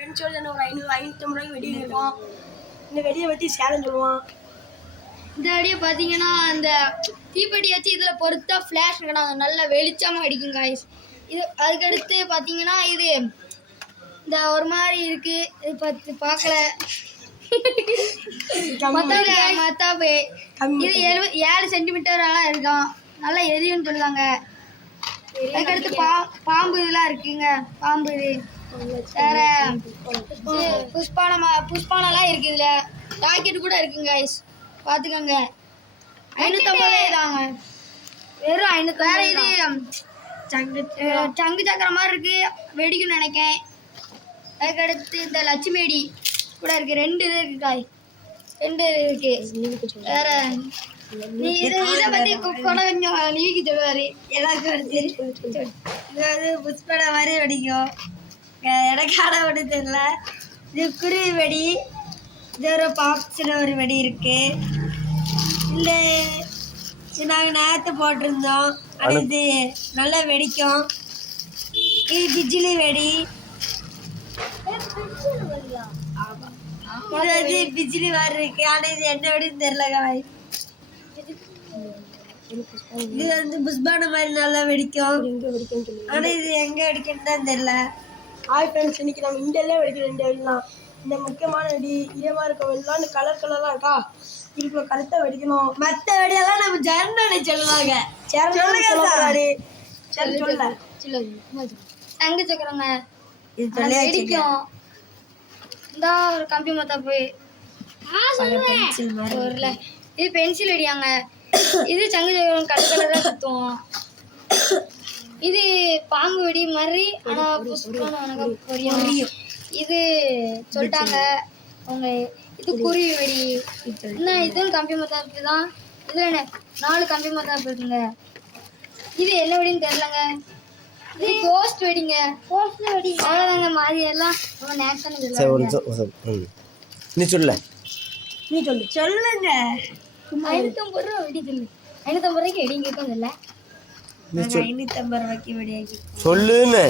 ஃப்ரெண்ட்ஸோட ஒரு 500-550 ரூபாய்க்கு வெடி இருக்கும். இந்த வெடியை பற்றி சேலம் சொல்லுவான். இந்த வெடியை பார்த்தீங்கன்னா அந்த தீப்பெட்டி வச்சு இதில் பொறுத்தா ஃப்ளாஷ் இருக்கணும், நல்ல வெளிச்சமாக அடிக்கும் காய்ஸ். இது அதுக்கடுத்து பார்த்தீங்கன்னா இது இந்த ஒரு மாதிரி இருக்கு, இது பார்க்கல மத்தாப்பு இது 7 சென்டிமீட்டராலாம் இருக்கும், நல்லா எரியும்னு சொல்லுவாங்க. அதுக்கடுத்து பாம்பு இதெல்லாம் இருக்குங்க, பாம்பு இது வேற புஷ்பானெல்லாம் இருக்கு, இதுல ராக்கெட் கூட இருக்குங்க guys, பாத்துக்கோங்க. 550 தாங்க, வெறும் 500. வேற இது சங்கு சக்கரம் மாதிரி இருக்கு, வெடிக்கும்னு நினைக்கேன். அதுக்கடுத்து இந்த லட்சுமி வெடி கூட இருக்கு, 2 இது இருக்கு காய், 2 இருக்கு. வேற நீ இதை பத்தி கொஞ்சம் நீக்கி சொல்லுவாரு எல்லாருக்கும் தெரியும். இது வந்து புஷ்பட மாதிரி வெடிக்கும், எனக்கு ஆட ஒன்று தெரியல. இது குருவி வெடி, இது ஒரு பாக்ஸில் ஒரு வெடி இருக்கு. இல்லை நாங்கள் நேரத்தை போட்டிருந்தோம், அது இது நல்லா வெடிக்கும். இது பிஜிலி வெடி, இது வந்து பிஜிலி மாதிரி இருக்கு, ஆனால் இது என்ன வெடின்னு தெரியல காய். இது வந்து புஷ்பான மாதிரி நல்லா வெடிக்கும், ஆனால் இது எங்கே வெடிக்குன்னு தான் தெரியல. ஃப்ரெண்ட்ஸ், இன்னைக்கு நம்ம இண்டெல்லாம் வெடிக்கிறோம். இந்த வெடிலாம் இந்த முக்கியமான வெடி இதமாக இருக்க வெடிலாம் இந்த கலர் கலராக இருக்கா, இதுக்குள்ள கருத்தை வெடிக்கணும். மற்ற வெடியெல்லாம் நம்ம ஜர்னனை சொல்லுவாங்க. தங்க சக்கரங்க வெடிக்கும். இந்த ஒரு கம்பி மத்தாப்பு, இது பென்சில் வெடியாங்க. இது சங்கு சக்கரம் கலர் கலராக சுற்றுவோம். இது பாம்பு வெடி மாதிரி, ஆனால் புஷ்பான புரியும். இது சொல்லிட்டாங்க அவங்க. இது குருவி வெடி, இன்னும் இதுவும் கம்பி மத்தாப்பு தான். இதில் என்ன 4 கம்பி மத்தாப்பு இருக்குங்க. இது என்ன வெடின்னு தெரிலங்க. இது கோஸ்ட் வெடிங்க, கோஸ்ட் வெடி அவ்வளோதாங்க. மாதிரி எல்லாம் நம்ம நேக்ஸானு நீ சொல்ல நீ சொல்லு சொல்லுங்க. 550 ரூபா வெடி சொல்லு. 550 ரூபாய்க்கு வெடி கேட்கும் இல்லை, 550 ரூபாய்க்கு வெடியாக்கி சொல்லுன்னு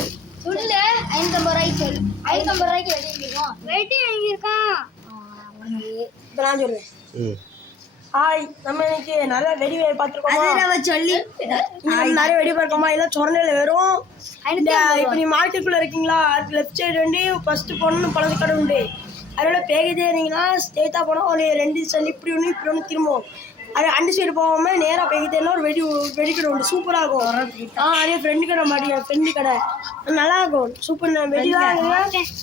சொல்லு. 550 ரூபாய்க்கு சொல்லு. 550 ரூபாய்க்கு வெடி வாங்கியிருக்கோம், வெடி வாங்கியிருக்கான். இப்போ நான் சொல்றேன். ஹாய், நம்ம இன்னைக்கு நிறைய வெடி பார்த்துருக்கோமா, சொல்லி நிறைய வெடி பார்க்கோமா. எல்லாம் சொரணையில் வெறும் இப்போ நீ மார்க்கெட்டுக்குள்ளே இருக்கீங்களா, அதுக்கு லெஃப்ட் சைடு வந்து ஃபர்ஸ்ட் போகணும்னு பழகு கடை உண்டு. அதோட பேகேஜே இருந்தீங்கன்னா ஸ்ட்ரெயிட்டாக போனால் ஒரு 2 சைடு இப்படி ஒன்று திரும்பும். அது 2 சைடு போகாமல் நேராக பேகேஜேன்னா ஒரு வெடிக்கடை உண்டு, சூப்பராக இருக்கும். அதே ஃப்ரெண்டு கடை மாட்டேங்க, ஃப்ரெண்டு கடை நல்லா இருக்கும். சூப்பர் வெடிலாம்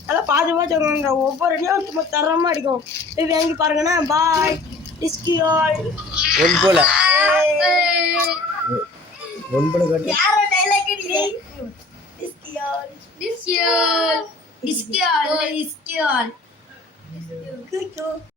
நல்லா பாதுகாப்பாக சொல்லுவாங்க. ஒவ்வொரு அடியும் சும்மா தரமாக அடிக்கும். போய் வாங்கி பாருங்கன்னா. பாய் டிஸ்கியால் ஒன்போல யாரோ டைலாக் அடிக்கிறே. டிஸ்கியால் டிஸ்கியால் டிஸ்கியால் டிஸ்கியால்.